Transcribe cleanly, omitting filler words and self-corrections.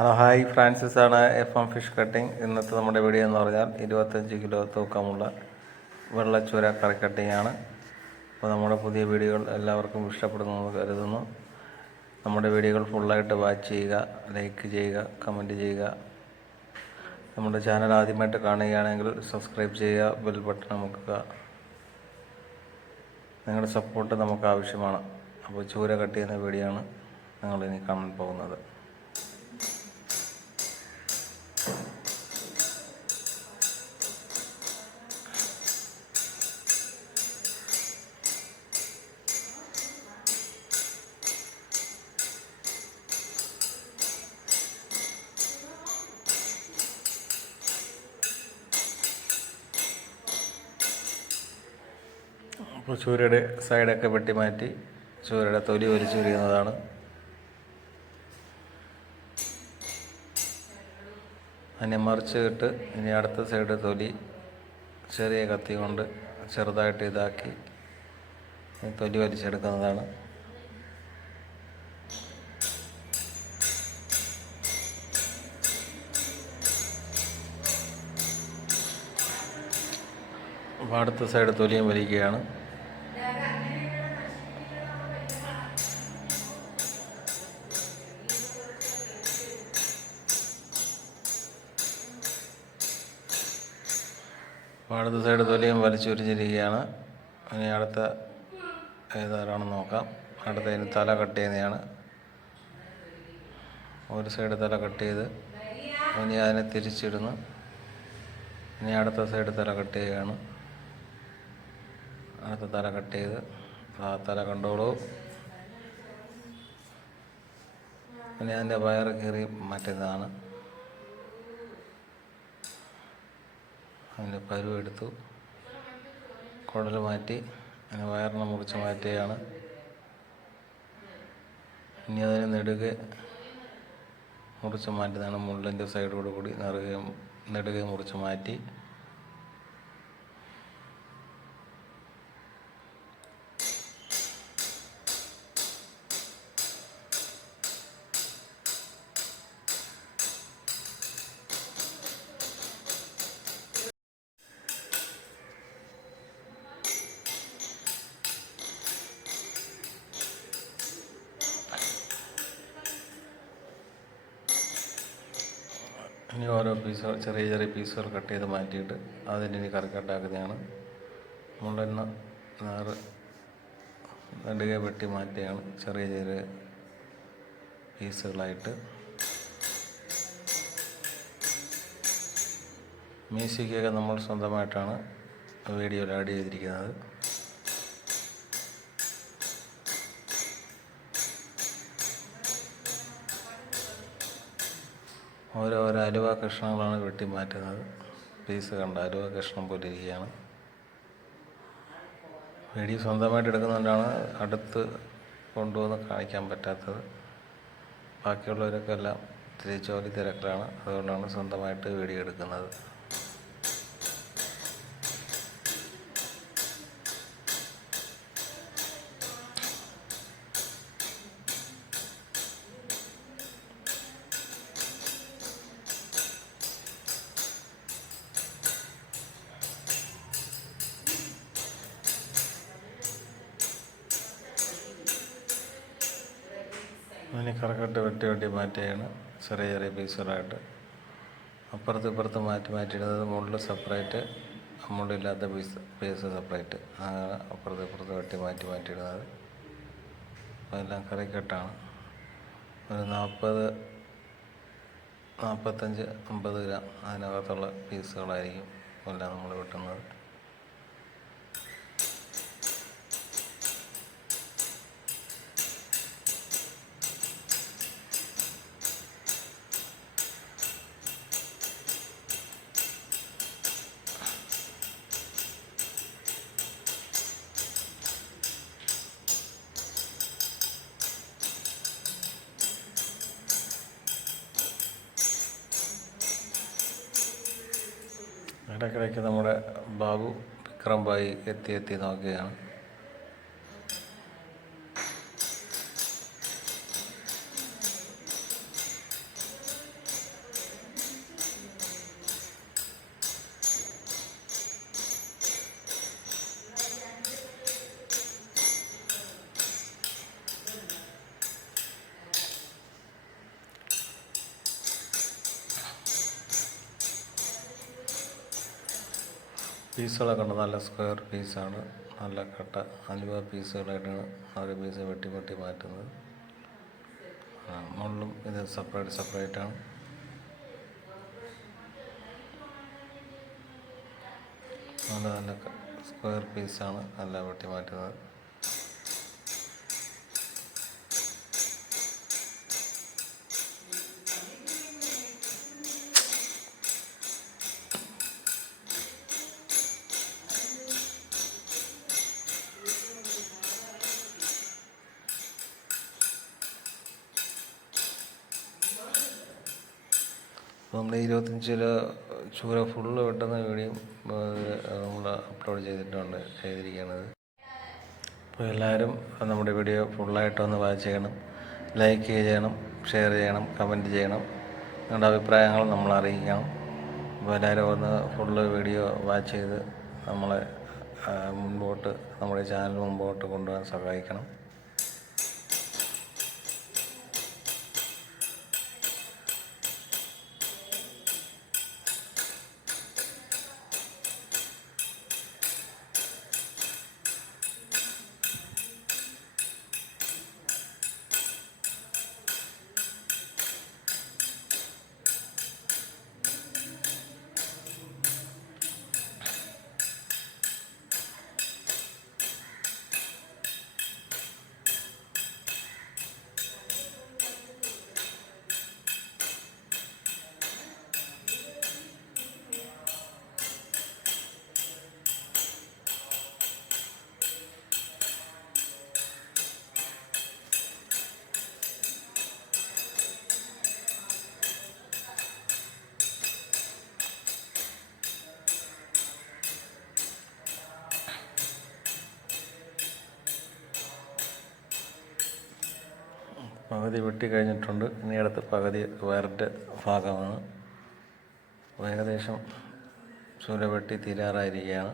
Hello hi, Francis ആണ്, FM fish cutting. ഇന്നത്തെ നമ്മുടെ വീഡിയോ എന്ന് പറഞ്ഞാൽ 25 കിലോ തൂക്കമുള്ള വെള്ളച്ചൂര കറി കട്ടിങ് ആണ്. അപ്പോൾ നമ്മുടെ പുതിയ വീഡിയോകൾ എല്ലാവർക്കും ഇഷ്ടപ്പെടുന്നു കരുതുന്നു. നമ്മുടെ വീഡിയോകൾ ഫുള്ളായിട്ട് വാച്ച് ചെയ്യുക, ലൈക്ക് ചെയ്യുക, കമൻറ്റ് ചെയ്യുക. നമ്മുടെ ചാനൽ ആദ്യമായിട്ട് കാണുകയാണെങ്കിൽ സബ്സ്ക്രൈബ് ചെയ്യുക, ബെൽ ബട്ടൺ അമർത്തുക. നിങ്ങളുടെ സപ്പോർട്ട് നമുക്ക് ആവശ്യമാണ്. അപ്പോൾ ചൂര കട്ട് ചെയ്യുന്ന വീഡിയോ ആണ് നിങ്ങളിനി കാണാൻ പോകുന്നത്. അപ്പോൾ ചൂരയുടെ സൈഡൊക്കെ വെട്ടി മാറ്റി ചൂരയുടെ തൊലി വലിച്ചെറിയുന്നതാണ്. അതിനെ മറിച്ചിട്ട് ഇനി അടുത്ത സൈഡ് തൊലി ചെറിയ കത്തി കൊണ്ട് ചെറുതായിട്ട് ഇതാക്കി തൊലി വലിച്ചെടുക്കുന്നതാണ്. അപ്പോൾ അടുത്ത സൈഡ് തൊലിയും വലിക്കുകയാണ്. അടുത്ത സൈഡ് തൊലിയും വലിച്ചുരിഞ്ഞിരിക്കുകയാണ്. ഇനി അടുത്ത ഏതാണെന്ന് നോക്കാം. അടുത്തതിന് തല കട്ട് ചെയ്യുന്നതാണ്. ഒരു സൈഡ് തല കട്ട് ചെയ്ത് ഇനി അതിനെ തിരിച്ചിടുന്നു. ഇനി അടുത്ത സൈഡ് തല കട്ട് ചെയ്യുകയാണ്. അടുത്ത തല കട്ട് ചെയ്ത് ആ തല കണ്ടോളൂ. ഇനി അതിൻ്റെ വയറ് കീറി മാറ്റുന്നതാണ്. അതിൻ്റെ പരുവെടുത്തു, കുടൽ മാറ്റി, അതിന് വയറിനെ മുറിച്ച് മാറ്റുകയാണ്. ഇനി അതിന് നെടുകെ മുറിച്ച് മാറ്റുന്നതാണ്. മുള്ളിൻ്റെ സൈഡോട് കൂടി നെടുകെ മുറിച്ച് മാറ്റി ഇനി ഓരോ പീസുകൾ ചെറിയ ചെറിയ പീസുകൾ കട്ട് ചെയ്ത് മാറ്റിയിട്ട് അതിനി കറി കട്ടാക്കുന്നതാണ്. മുള്ളെണ്ണ നാറ് നെടുകെ വെട്ടി മാറ്റുകയാണ് ചെറിയ ചെറിയ പീസുകളായിട്ട്. മ്യൂസിക്കൊക്കെ നമ്മൾ സ്വന്തമായിട്ടാണ് വീഡിയോയിൽ ആഡ് ചെയ്തിരിക്കുന്നത്. ഓരോ അലുവ കഷ്ണങ്ങളാണ് വെട്ടി മാറ്റുന്നത്. പീസ് കണ്ട അലുവ കഷ്ണം പോലെ ഇരിക്കുകയാണ്. വീഡിയോ സ്വന്തമായിട്ട് എടുക്കുന്നതുകൊണ്ടാണ് അടുത്ത് കൊണ്ടുവന്ന് കാണിക്കാൻ പറ്റാത്തത്. ബാക്കിയുള്ളവരൊക്കെ എല്ലാം ജോലി തിരക്കിലാണ്, അതുകൊണ്ടാണ് സ്വന്തമായിട്ട് വീഡിയോ എടുക്കുന്നത്. അതിന് കറക്കട്ട് വെട്ടി മാറ്റുകയാണ് ചെറിയ ചെറിയ പീസുകളായിട്ട്. അപ്പുറത്ത് ഇപ്പുറത്ത് മാറ്റിയിടുന്നത് മുള്ള് സെപ്പറേറ്റ്, മുള്ളില്ലാത്ത പീസ് സെപ്പറേറ്റ്, അങ്ങനെ അപ്പുറത്ത് ഇപ്പുറത്ത് വെട്ടി മാറ്റിയിടുന്നത്. അതെല്ലാം കറിക്കട്ടാണ്. ഒരു 45-50 ഗ്രാം അതിനകത്തുള്ള പീസുകളായിരിക്കും എല്ലാം നമ്മൾ വെട്ടുന്നത്. ഇടയ്ക്കിടയ്ക്ക് നമ്മുടെ ബാബു വിക്രം ഭായി എത്തി നോക്കുകയാണ്. പീസുകളൊക്കെ ഉണ്ട്. നല്ല സ്ക്വയർ പീസാണ്, നല്ല കട്ട അലുവ പീസുകളായിട്ടാണ് ഓരോ പീസ് വെട്ടി വെട്ടി മാറ്റുന്നത്. മുള്ളും ഇത് സെപ്പറേറ്റാണ്. നല്ല സ്ക്വയർ പീസാണ് നല്ല വെട്ടി മാറ്റുന്നത്. നമ്മൾ 25 കിലോ ചൂര ഫുള്ള് വെട്ടുന്ന വീഡിയോ നമ്മൾ അപ്ലോഡ് ചെയ്തിരിക്കുകയാണത്. അപ്പോൾ എല്ലാവരും നമ്മുടെ വീഡിയോ ഫുള്ളായിട്ടൊന്ന് വാച്ച് ചെയ്യണം, ലൈക്ക് ചെയ്യണം, ഷെയർ ചെയ്യണം, കമൻറ്റ് ചെയ്യണം, നിങ്ങളുടെ അഭിപ്രായങ്ങൾ നമ്മൾ അറിയിക്കണം. അപ്പോൾ എല്ലാവരും ഒന്ന് ഫുള്ള് വീഡിയോ വാച്ച് ചെയ്ത് നമ്മളെ നമ്മുടെ ചാനൽ മുമ്പോട്ട് കൊണ്ടുപോകാൻ സഹായിക്കണം. പകുതി വെട്ടി കഴിഞ്ഞിട്ടുണ്ട്. ഇനി അടുത്ത പകുതി വയറിൻ്റെ ഭാഗമാണ്. ഏകദേശം ചൂര വെട്ടി തീരാറായിരിക്കുകയാണ്.